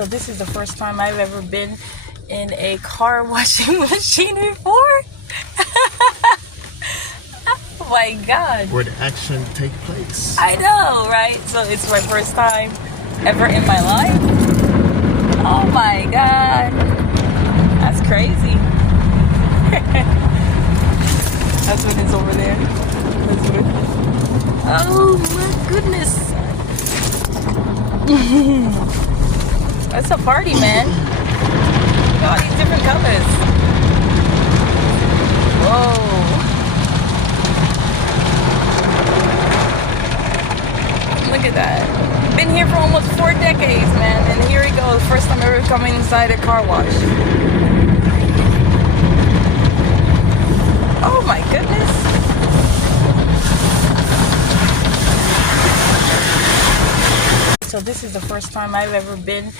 So this is the first time I've ever been in a car washing machine before. Oh my God. Where the action take place. I know, right? So it's my first time ever in my life. Oh my God. That's crazy. That's what is over there. That's what. Oh my goodness. That's a party, man. Look at all these different colors. Whoa. Look at that. Been here for almost 4 decades, man. And here we go. The first time ever coming inside a car wash. Oh my goodness. So this is the first time I've ever been